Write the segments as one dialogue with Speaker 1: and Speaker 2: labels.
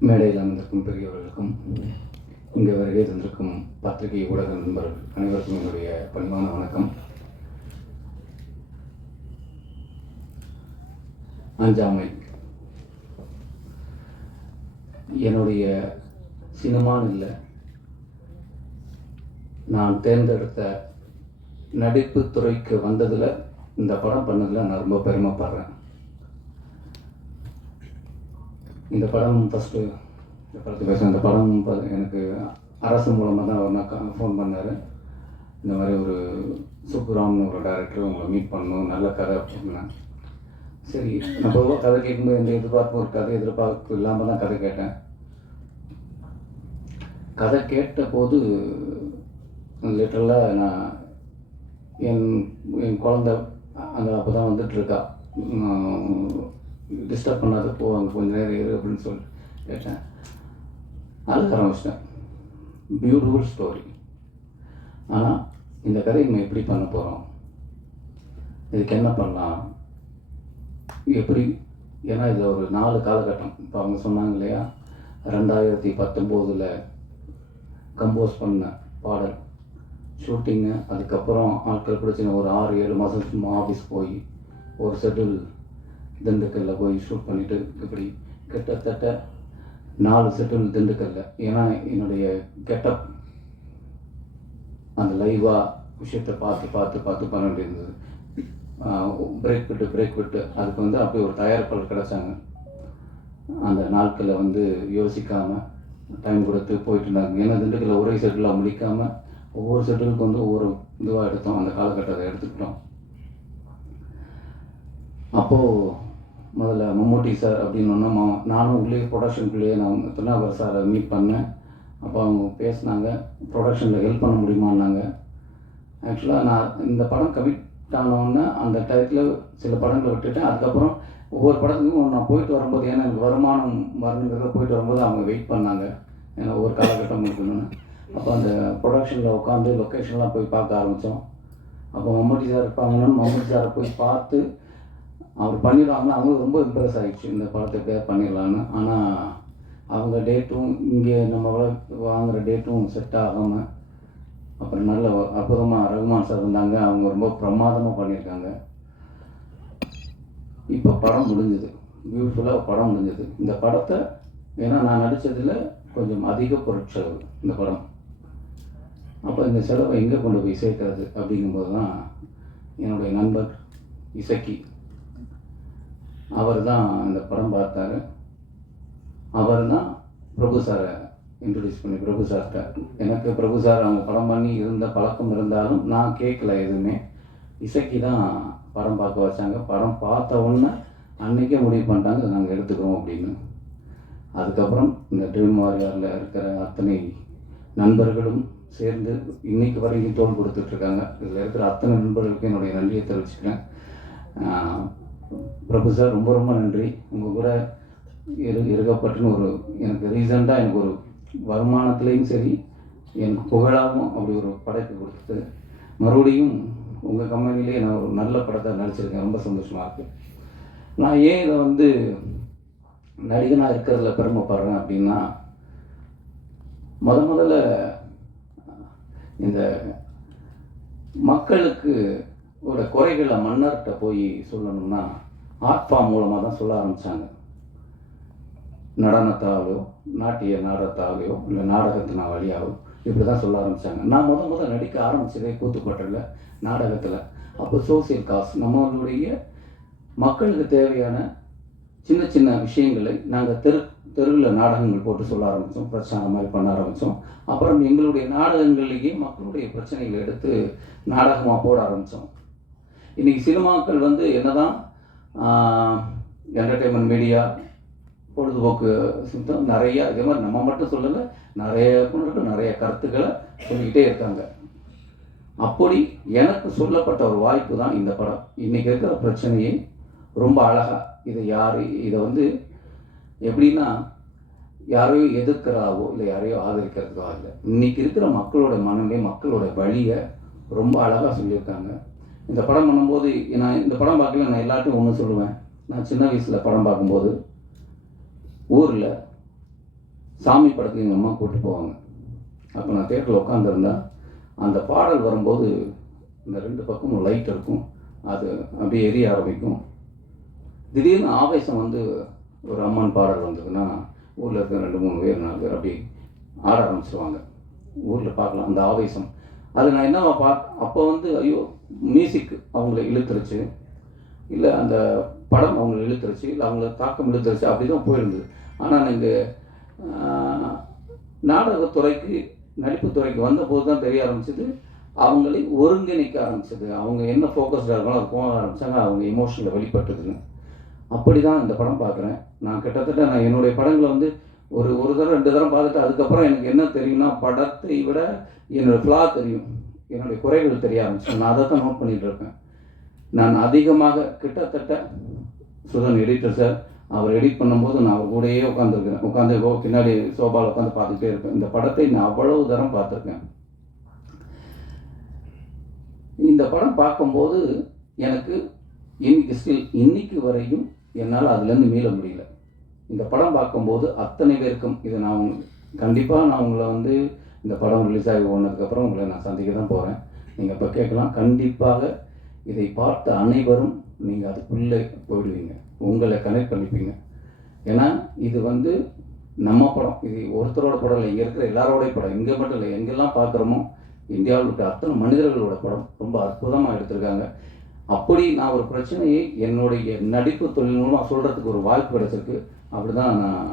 Speaker 1: மேடையில் அமர்ந்திருக்கும் பெரியவர்களுக்கும் இங்கே வருகை தந்திருக்கும் பத்திரிகை ஊடக நண்பர்கள் அனைவருக்கும் என்னுடைய பணிவான வணக்கம். அஞ்சாமை. என்னுடைய சினிமான்னு இல்லை நான் தேர்ந்தெடுத்த நடிப்பு துறைக்கு வந்ததில் இந்த படம் பண்ணதில் நான் ரொம்ப பெருமைப்படுறேன். இந்த படம் ஃபஸ்ட்டு இந்த படத்தை பேச இந்த படம் ப- எனக்கு அரசு மூலமாக தான் அவர் நான் ஃபோன் பண்ணார். இந்த மாதிரி ஒரு சுப்புராம்னு ஒரு டேரக்டர் உங்களை மீட் பண்ணணும் நல்ல கதை அப்படின்னா சரி நான் பொதுவாக கதை கேட்கும்போது எந்த எதிர்பார்ப்பும் இருக்காது எதிர்பார்ப்பு இல்லாமல் தான் கதை கேட்டேன். கதை கேட்ட போது லிட்டரலாக நான் என் என் குழந்த அங்கே அப்போ தான் வந்துட்டுருக்கா டிஸ்டர்ப் பண்ணாத போ அங்கே கொஞ்ச நேரம் இரு அப்படின்னு சொல்லி கேட்டேன். அழுக ஆரம்பிச்சிட்டேன் பியூட்டிஃபுல் ஸ்டோரி ஆனால் இந்த கதை நம்ம எப்படி பண்ண போகிறோம் இதுக்கு என்ன பண்ணலாம்? எப்படி ஏன்னா இது ஒரு நாலு காலகட்டம். இப்போ அவங்க சொன்னாங்க இல்லையா? ரெண்டாயிரத்தி பத்தொம்போதில் கம்போஸ் பண்ண பாடல். ஷூட்டிங்கு அதுக்கப்புறம் ஆட்கள் பிடிச்சின ஒரு ஆறு ஏழு மாதம் சும்மா ஆஃபீஸ் போய் ஒரு செட்டில் திண்டுக்கல்லில் போய் ஷூட் பண்ணிவிட்டு இப்படி கிட்டத்தட்ட நாலு செட்டில் திண்டுக்கல்ல. ஏன்னா என்னுடைய கெட்டப் அந்த லைவாக விஷயத்தை பார்த்து பார்த்து பார்த்து பண்ண வேண்டியிருந்தது பிரேக் விட்டு பிரேக் விட்டு அதுக்கு வந்து அப்படி ஒரு தயாரிப்பாளர் கிடச்சாங்க. அந்த நாட்களில் வந்து யோசிக்காமல் டைம் கொடுத்து போயிட்டு இருந்தாங்க. ஏன்னா திண்டுக்கல்ல ஒரே செட்டிலாக முடிக்காமல் ஒவ்வொரு செட்டிலுக்கு வந்து ஒவ்வொரு இதுவாக எடுத்தோம். அந்த காலகட்டத்தை எடுத்துக்கிட்டோம். அப்போது முதல்ல மம்மூட்டி சார் அப்படின்னோன்னா மா நானும் உள்ளே ப்ரொடக்ஷனுக்குள்ளேயே நான் திருநாகர் சாரை மீட் பண்ணேன். அப்போ அவங்க பேசினாங்க ப்ரொடக்ஷனில் ஹெல்ப் பண்ண முடியுமான்னாங்க. ஆக்சுவலாக நான் இந்த படம் கமிட் ஆனவுடனே அந்த டயத்தில் சில படங்களை விட்டுட்டேன் அதுக்கப்புறம் ஒவ்வொரு படத்துக்கும் நான் போயிட்டு வரும்போது ஏன்னா எனக்கு வருமானம் வரணுங்கிறத போயிட்டு வரும்போது அவங்க வெயிட் பண்ணாங்க. ஏன்னா ஒவ்வொரு காலகட்டம் இருக்கணும்னு அப்போ அந்த ப்ரொடக்ஷனில் உட்காந்து லொக்கேஷன்லாம் போய் பார்க்க ஆரம்பித்தோம் அப்போ மம்முட்டி சார் இருப்பாங்கன்னு மம்முட்டி சாரை போய் பார்த்து அவர் பண்ணிடுவாங்கன்னு அவங்களுக்கு ரொம்ப இம்ப்ரெஸ் ஆகிடுச்சு இந்த படத்தை பேர் பண்ணிடலான்னு ஆனால் அவங்க டேட்டும் இங்கே நம்ம வாங்குகிற வாங்குற டேட்டும் செட் ஆகாமல் அப்புறம் நல்ல அற்புதமாக ரகுமான் சார் இருந்தாங்க அவங்க ரொம்ப பிரமாதமாக பண்ணியிருக்காங்க. இப்போ படம் முடிஞ்சது. பியூட்டிஃபுல்லாக படம் முடிஞ்சது. இந்த படத்தை ஏன்னா நான் நடித்ததில் கொஞ்சம் அதிக பொருட்செலவு இந்த படம். அப்போ இந்த செலவை எங்கே கொண்டு போய் சேர்க்கறது? அப்படிங்கும்போது தான் என்னுடைய நண்பர் இசக்கி அவர் தான் இந்த படம் பார்த்தாரு. அவர் தான் பிரபு சாரை இன்ட்ரடியூஸ் பண்ணி பிரபு சார்கிட்ட எனக்கு பிரபு சார் அவங்க படம் பண்ணி இருந்த பழக்கம் இருந்தாலும் நான் கேட்கல எதுவுமே. இசைக்கு தான் படம் பார்க்க வச்சாங்க. படம் பார்த்த உடனே அன்றைக்கே முடிவு பண்ணிட்டாங்க நாங்கள் எடுத்துக்கிறோம் அப்படின்னு. அதுக்கப்புறம் இந்த ட்ரீம் வாரியாரில் இருக்கிற அத்தனை நண்பர்களும் சேர்ந்து இன்னைக்கு வரைக்கும் தோல் கொடுத்துட்ருக்காங்க இதில் இருக்கிற அத்தனை நண்பர்களுக்கும் என்னுடைய நன்றியை தெரிவிச்சுக்கிறேன். பிரபு சார் ரொம்ப ரொம்ப நன்றி. உங்கள் கூட இரு இருக்கப்பட்டுன்னு ஒரு எனக்கு ரீசெண்டாக எனக்கு ஒரு வருமானத்துலேயும் சரி எனக்கு புகழாகவும் அப்படி ஒரு படைப்பு கொடுத்து மறுபடியும் உங்கள் கம்பெனிலே நான் ஒரு நல்ல படத்தை நடிச்சிருக்கேன். ரொம்ப சந்தோஷமாக இருக்குது நான் ஏன் இதை வந்து நடிகனாக இருக்கிறதுல பெருமைப்படுறேன் அப்படின்னா முத முதல்ல இந்த மக்களுக்கு ஒரு குறைகளை மன்னர்கிட்ட போய் சொல்லணும்னா ஆர்ட் ஃபார்ம் மூலமாக தான் சொல்ல ஆரம்பித்தாங்க நடனத்தாலோ நாட்டிய நாடகத்தாலேயோ இல்லை நாடகத்தின வழியாகவோ இப்படி தான் சொல்ல ஆரம்பித்தாங்க நான் முத முதல் நடிக்க ஆரம்பித்ததே கூத்துப்பட்டில் நாடகத்தில். அப்போ சோசியல் காஸ் நம்மளுடைய மக்களுக்கு தேவையான சின்ன சின்ன விஷயங்களை நாங்கள் தெரு தெருவில் நாடகங்கள் போட்டு சொல்ல ஆரம்பித்தோம் பிரச்சாரம் மாதிரி பண்ண ஆரம்பித்தோம் அப்புறம் எங்களுடைய நாடகங்கள்லேயே மக்களுடைய பிரச்சனைகளை எடுத்து நாடகமாக போட ஆரம்பித்தோம் இன்றைக்கி சினிமாக்கள் வந்து என்னதான் என்டர்டெயின்மெண்ட் மீடியா பொழுதுபோக்கு சுத்தம் நிறைய இதே மாதிரி நம்ம மட்டும் சொல்லலை நிறைய இயக்குனர்கள் நிறைய கருத்துக்களை சொல்லிக்கிட்டே இருக்காங்க. அப்படி எனக்கு சொல்லப்பட்ட ஒரு வாய்ப்பு தான் இந்த படம். இன்றைக்கி இருக்கிற பிரச்சனையை ரொம்ப அழகாக இதை யார் இதை வந்து எப்படின்னா யாரையோ எதிர்க்கிறாவோ இல்லை யாரையோ ஆதரிக்கிறதுக்காக இல்லை. இன்றைக்கி இருக்கிற மக்களோட மனநிலை மக்களோட வழியை ரொம்ப அழகாக சொல்லியிருக்காங்க. இந்த படம் பண்ணும்போது நான் இந்த படம் பார்க்கல நான் எல்லாத்தையும் ஒன்று சொல்லுவேன். நான் சின்ன வயசில் படம் பார்க்கும்போது ஊரில் சாமி படத்துக்கு எங்கள் அம்மா கூப்பிட்டு போவாங்க. அப்போ நான் தேட்டரில் உட்காந்துருந்தா அந்த பாடல் வரும்போது இந்த ரெண்டு பக்கமும் லைட் இருக்கும். அது அப்படியே எரிய ஆரம்பிக்கும். திடீர்னு ஆவேசம் வந்து ஒரு அம்மன் பாடல் வந்ததுன்னா ஊரில் இருக்க ரெண்டு மூணு பேர் நாலு பேர் அப்படி ஆட ஆரம்பிச்சிருவாங்க. ஊரில் பார்க்கலாம் அந்த ஆவேசம். அது நான் என்னவா பா அப்போ வந்து ஐயோ மியூசிக் அவங்கள இழுத்துருச்சு. இல்லை அந்த படம் அவங்கள இழுத்துருச்சு இல்லை அவங்கள தாக்கம் இழுத்துருச்சு அப்படி தான் போயிருந்தது ஆனால் நீங்கள் நாடகத்துறைக்கு நடிப்புத்துறைக்கு வந்தபோது தான் தெரிய ஆரம்பிச்சது. அவங்களை ஒருங்கிணைக்க ஆரம்பிச்சது. அவங்க என்ன ஃபோக்கஸ்டாக இருக்காங்களோ அது போக ஆரம்பிச்சாங்க. அவங்க எமோஷனில் வெளிப்பட்டதுன்னு அப்படி தான் இந்த படம் பார்க்குறேன். நான் கிட்டத்தட்ட நான் என்னுடைய படங்களை வந்து ஒரு ஒரு தடவை ரெண்டு தடவை பார்த்துட்டு அதுக்கப்புறம் எனக்கு என்ன தெரியும்னா படத்தை விட என்னோடய ஃப்ளா தெரியும். என்னுடைய குறைகள் தெரிய ஆரம்பிச்சு நான் அதை தான் நோட் பண்ணிகிட்டு இருக்கேன். நான் அதிகமாக கிட்டத்தட்ட சுதன் எடிட்டர் சார் அவர் எடிட் பண்ணும்போது நான் அவர் கூடயே உட்காந்துருக்கிறேன் உட்காந்து பின்னாடி சோபாவில் உட்காந்து பார்த்துக்கிட்டே இருப்பேன். இந்த படத்தை நான் அவ்வளவு தரம் பார்த்துருக்கேன். இந்த படம் பார்க்கும்போது எனக்கு இன்னைக்கு ஸ்டில் இன்னைக்கு வரையும் என்னால் அதுலேருந்து மீள முடியல. இந்த படம் பார்க்கும்போது அத்தனை பேருக்கும் இதை நான் கண்டிப்பாக நான் உங்களை வந்து இந்த படம் ரிலீஸ் ஆகி போனதுக்கப்புறம் உங்களை நான் சந்திக்க தான் போகிறேன் நீங்கள் இப்போ கேட்கலாம். கண்டிப்பாக இதை பார்த்த அனைவரும் நீங்கள் அதுக்குள்ளே போயிடுவீங்க. உங்களை கனெக்ட் பண்ணிப்பீங்க. ஏன்னா இது வந்து நம்ம படம். இது ஒருத்தரோட படம் இல்லை. இங்கே இருக்கிற எல்லாரோடைய படம். இங்கே மட்டும் இல்லை. எங்கெல்லாம் பார்க்குறோமோ இந்தியாவில் இருக்கிற அத்தனை மனிதர்களோட படம் ரொம்ப அற்புதமாக எடுத்திருக்காங்க. அப்படி நான் ஒரு பிரச்சனையை என்னுடைய நடிப்பு தொழில் மூலமாக சொல்கிறதுக்கு ஒரு வாய்ப்பு கிடச்சிருக்கு. அப்படி தான் நான்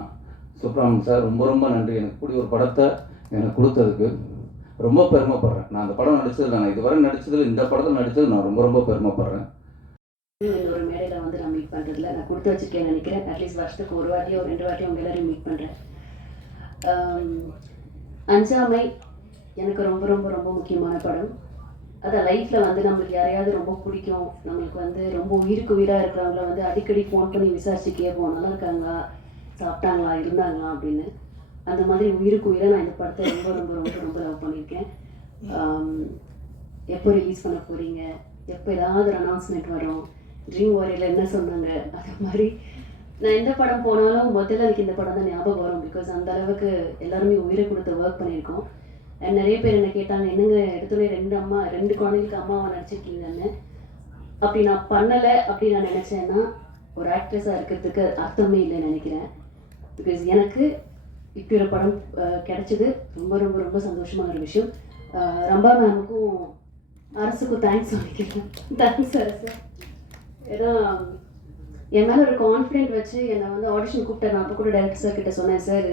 Speaker 1: சுப்ரமணியன் சார் ரொம்ப ரொம்ப நன்றி. எனக்கு கூடிய ஒரு படத்தை எனக்கு கொடுத்ததுக்கு ரொம்ப பெருமைப்படுறேன். நான் அந்த படம் நடித்ததில் நான் இதுவரை நடித்ததில் இந்த படத்தில் நடித்தது நான் ரொம்ப ரொம்ப பெருமைப்படுறேன்.
Speaker 2: ஒரு மேடையில் வந்து நான் மீட் பண்ணுறதுல நான் கொடுத்து வச்சுருக்கேன் நினைக்கிறேன். அட்லீஸ்ட் வருஷத்துக்கு ஒரு வாட்டியோ ரெண்டு வாட்டியோ உங்கள் எல்லாரையும் மீட் பண்ணுறேன் அஞ்சாமை எனக்கு ரொம்ப ரொம்ப ரொம்ப முக்கியமான படம். அதான் லைஃப்பில் வந்து நம்மளுக்கு யாரையாவது ரொம்ப பிடிக்கும். நம்மளுக்கு வந்து ரொம்ப உயிருக்கு உயிராக இருக்கிறவங்கள வந்து அடிக்கடி ஃபோன் பண்ணி விசாரிச்சு கேட்போம் நல்லா இருக்காங்களா? சாப்பிட்டாங்களா? இருந்தாங்களா? அப்படின்னு. அந்த மாதிரி உயிருக்கு உயிரை நான் இந்த படத்தை ரொம்ப ரொம்ப ரொம்ப ரொம்ப லவ் பண்ணியிருக்கேன். எப்போ ரிலீஸ் பண்ண போகிறீங்க எப்போ ஏதாவது ஒரு அனௌன்ஸ்மெண்ட் வரும்? ட்ரீம் வாரியரில் என்ன சொன்னாங்க? அது மாதிரி. நான் எந்த படம் போனாலும் முதல்ல எனக்கு இந்த படம் தான் ஞாபகம் வரும் பிகாஸ் அந்த அளவுக்கு எல்லாருமே உயிரை கொடுத்து ஒர்க் பண்ணியிருக்கோம். நிறைய பேர் என்ன கேட்டாங்க என்னங்க எடுத்தோடனே ரெண்டு அம்மா ரெண்டு குழந்தைங்களுக்கு அம்மாவை நடிச்சிருக்கீங்கன்னு? அப்படி நான் பண்ணலை அப்படின்னு நான் நினச்சேன்னா ஒரு ஆக்ட்ரஸாக இருக்கிறதுக்கு அர்த்தமே இல்லைன்னு நினைக்கிறேன். பிகாஸ் எனக்கு இப்படி ஒரு படம் கிடைச்சது. ரொம்ப ரொம்ப ரொம்ப சந்தோஷமான ஒரு விஷயம். ரம்பா மேமுக்கும் அரசுக்கும் தேங்க்ஸ் சொல்லிக்கிறேன் தேங்க்ஸ் அரசு. ஏன்னா என் மேலே ஒரு கான்ஃபிடென்ட் வச்சு என்னை வந்து ஆடிஷன் கூப்பிட்டேன் நான் அப்போ கூட டேரக்டர் சார் கிட்ட சொன்னேன் சார்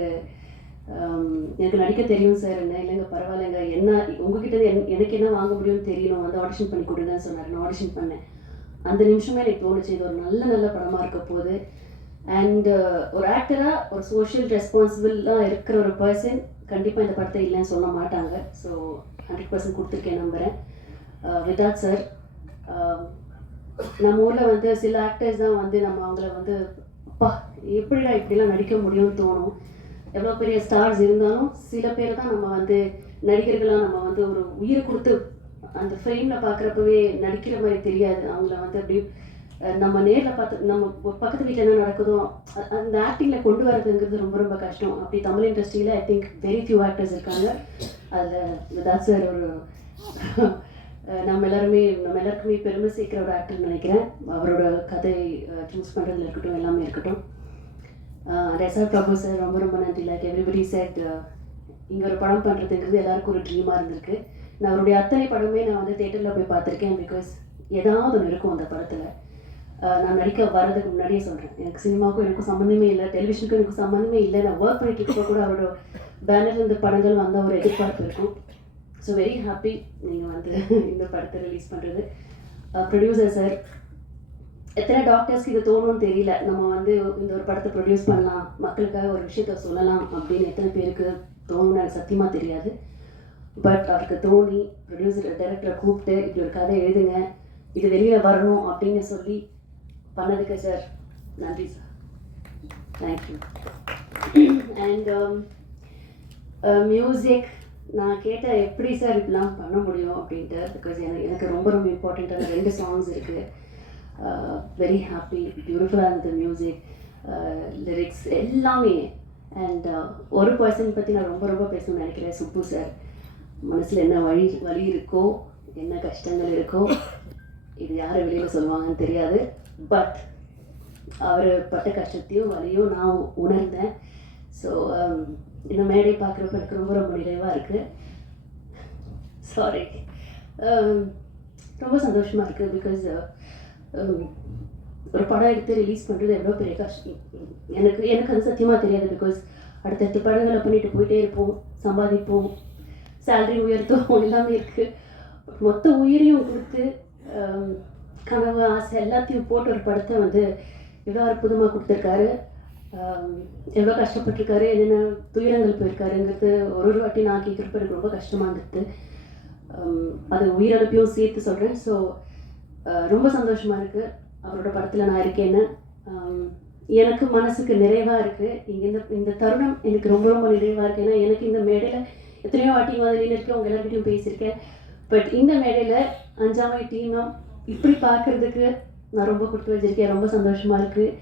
Speaker 2: எனக்கு நடிக்க தெரியும் சார் என்ன இல்லைங்க பரவாயில்லைங்க. என்ன உங்ககிட்ட என் எனக்கு என்ன வாங்க முடியும்னு தெரியணும் வந்து ஆடிஷன் பண்ணி கொடுங்கன்னு சொன்னார். நான் ஆடிஷன் பண்ணேன். அந்த நிமிஷமே எனக்கு தோணுச்சு இது ஒரு நல்ல நல்ல படமாக இருக்க போகுது. அண்ட் uh, ஒரு ஆக்டராக ஒரு சோஷியல் ரெஸ்பான்சிபிளாக இருக்கிற ஒரு பர்சன் கண்டிப்பாக இந்த படத்தை இல்லைன்னு சொல்ல மாட்டாங்க. ஸோ ஹண்ட்ரட் பர்சன்ட் கொடுத்துருக்கேன் நம்புகிறேன் விதாத் uh, சார் um, நம்ம ஊரில் வந்து சில ஆக்டர்ஸ் தான் வந்து நம்ம அவங்கள வந்து அப்பா எப்படிடா இப்படிலாம் நடிக்க முடியும்னு தோணும்? எவ்வளோ பெரிய ஸ்டார்ஸ் இருந்தாலும் சில பேர் தான் நம்ம வந்து நடிகர்களாக நம்ம வந்து ஒரு உயிரை கொடுத்து அந்த ஃப்ரேமில் பார்க்குறப்பவே நடிக்கிற மாதிரி தெரியாது. அவங்கள வந்து அப்படியே நம்ம நேரில் பார்த்து நம்ம பக்கத்து வீட்டில் என்ன நடக்குதோ அந்த ஆக்டிங்கில் கொண்டு வரதுங்கிறது ரொம்ப ரொம்ப கஷ்டம். அப்படி தமிழ் இண்டஸ்ட்ரியில் I think very few actors இருக்காங்க. அதில் தாஸ் சார் ஒரு நம்ம எல்லாருமே நம்ம எல்லாருக்குமே பெருமை சேர்க்கிற ஒரு ஆக்டர் நினைக்கிறேன். அவரோட கதை சூஸ் பண்ணுறதுல இருக்கட்டும் எல்லாமே இருக்கட்டும். ரெசார் பிரபு சார் ரொம்ப ரொம்ப நன்றி. லைக் எவ்ரிபடி செட் இங்கே ஒரு படம் பண்ணுறதுங்கிறது எல்லாருக்கும் ஒரு ட்ரீமாக இருந்திருக்கு. நான் அவருடைய அத்தனை படமே நான் வந்து தேட்டரில் போய் பார்த்துருக்கேன் பிகாஸ் ஏதாவது ஒன்று இருக்கும் அந்த படத்தில். நான் நடிக்க வர்றதுக்கு முன்னாடியே சொல்கிறேன் எனக்கு சினிமாவுக்கும் எனக்கும் சம்மந்தமே இல்லை டெலிவிஷனுக்கும் எனக்கு சம்மந்தமே இல்லை. நான் ஒர்க் பண்ணிட்டு இருக்க கூட அவரோட பேனர் இந்த படங்கள் வந்த ஒரு எதிர்பார்ப்பு இருக்கும். ஸோ வெரி ஹாப்பி நீங்கள் வந்து இந்த படத்தை ரிலீஸ் பண்ணுறது ப்ரொடியூசர் சார் எத்தனை டாக்டர்ஸ்க்கு இது தோணும்னு தெரியல. நம்ம வந்து இந்த ஒரு படத்தை ப்ரொடியூஸ் பண்ணலாம். மக்களுக்காக ஒரு விஷயத்த சொல்லலாம் அப்படின்னு எத்தனை பேருக்கு தோணும்னு எனக்கு சத்தியமாக தெரியாது. பட் அவருக்கு தோணி ப்ரொடியூசர் டைரக்டரை கூப்பிட்டு இப்படி ஒரு கதை எழுதுங்க. இது வெளியில் வரணும் அப்படின்னு சொல்லி பண்ணதுக்கு சார் நன்றி சார் தேங்க்யூ அண்ட் மியூசிக் நான் கேட்டேன் எப்படி சார் இப்படிலாம் பண்ண முடியும் அப்படின்ட்டு பிகாஸ் எனக்கு எனக்கு ரொம்ப ரொம்ப இம்பார்ட்டண்ட்டான ரெண்டு சாங்ஸ் இருக்குது வெரி ஹாப்பி பியூட்டிஃபுல்லாக இருந்தது மியூசிக் லிரிக்ஸ் எல்லாமே. அண்ட் uh, ஒரு பர்சன் பற்றி நான் ரொம்ப ரொம்ப பேசணும்னு நினைக்கிறேன் சுப்பு சார் மனசில் என்ன வழி வலி இருக்கோ என்ன கஷ்டங்கள் இருக்கோ இது யாரும் வெளியில் சொல்லுவாங்கன்னு தெரியாது. பட் அவர் பட்ட கஷ்டத்தையும் வரையும் நான் உணர்ந்தேன். ஸோ um, இந்த மேடை பார்க்குறப்ப எனக்கு ரொம்ப ரொம்ப நிறைவாக இருக்குது சாரி um, ரொம்ப சந்தோஷமாக இருக்குது பிகாஸ் um, ஒரு படம் எடுத்து ரிலீஸ் பண்ணுறது எவ்வளோ பெரிய கஷ்டம். எனக்கு எனக்கு அது சத்தியமாக தெரியாது பிகாஸ் அடுத்தடுத்த படங்களை பண்ணிட்டு போயிட்டே இருப்போம் சம்பாதிப்போம் சேலரி உயர்த்தும் எல்லாமே இருக்குது மொத்த உயிரையும் கொடுத்து கனவு ஆசை எல்லாத்தையும் போட்டு ஒரு படத்தை வந்து எவ்வளோ அற்புதமாக கொடுத்துருக்காரு. எவ்வளோ கஷ்டப்பட்டிருக்காரு என்னென்ன துயரங்கள் போயிருக்காருங்கிறது ஒரு ஒரு வாட்டி நான் கேட்குறப்ப எனக்கு ரொம்ப கஷ்டமாக இருந்தது. அது உயிரிழப்பையும் சேர்த்து சொல்கிறேன் ஸோ ரொம்ப சந்தோஷமாக இருக்குது அவரோட படத்தில் நான் இருக்கேன்னு. எனக்கு மனசுக்கு நிறைவாக இருக்குது இங்கே இந்த இந்த தருணம் எனக்கு ரொம்ப ரொம்ப நிறைவாக இருக்குது ஏன்னா எனக்கு இந்த மேடையில் எத்தனையோ வாட்டி வந்து இருக்கேன் உங்கள் எல்லாருக்கிட்டையும் பேசியிருக்கேன். பட் இந்த மேடையில் அஞ்சாமை டீமை இப்படி பார்க்கறதுக்கு நான் ரொம்ப கொடுத்து வச்சிருக்கேன். ரொம்ப சந்தோஷமாக இருக்குது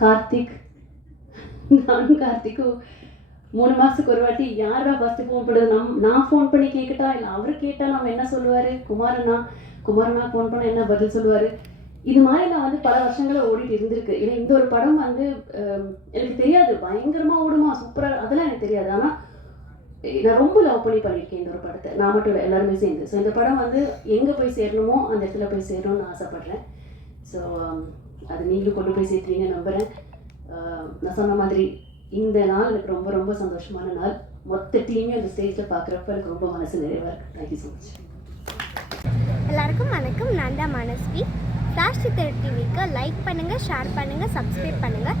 Speaker 2: கார்த்திக் நானும் கார்த்திக்கும் மூணு மாதத்துக்கு ஒரு வாட்டி யாரா ஃபஸ்ட்டு ஃபோன் பண்ணுறது நம் நான் ஃபோன் பண்ணி கேட்கட்டா இல்லை அவர் கேட்டால் நம்ம என்ன சொல்லுவார்? குமாரண்ணா குமாரண்ணா ஃபோன் பண்ண என்ன பதில் சொல்லுவார்? இது மாதிரி நான் வந்து பல வருஷங்களாக ஓடிட்டு இருந்திருக்கு. ஏன்னா இந்த ஒரு படம் வந்து எனக்கு தெரியாது. பயங்கரமாக ஓடுமா? சூப்பராக அதெல்லாம் எனக்கு தெரியாது. ஆனால் நான் ரொம்ப லவ் பண்ணி பண்ணியிருக்கேன் இந்த ஒரு படத்தை. நான் மட்டும் இல்லை எல்லாருமே சேர்ந்து. ஸோ இந்த படம் வந்து எங்கே போய் சேரணுமோ அந்த இடத்துல போய் சேரணும்னு ஆசைப்பட்றேன். ஸோ um, அது நீங்களும் கொண்டு போய் சேர்த்துவீங்க நம்புகிறேன் uh, நான் சொன்ன மாதிரி இந்த நாள் எனக்கு ரொம்ப ரொம்ப சந்தோஷமான நாள். மொத்த டீமே அந்த ஸ்டேஜில் பார்க்குறப்ப எனக்கு ரொம்ப மனசு நிறைவாக இருக்குது தேங்க்யூ ஸோ மச்
Speaker 3: எல்லாருக்கும் வணக்கம். நான் தான் மனஸ்வி. ஃப்ளாஷ் சித்தர் டிவிக்கு லைக் பண்ணுங்கள் ஷேர் பண்ணுங்கள் சப்ஸ்கிரைப் பண்ணுங்கள்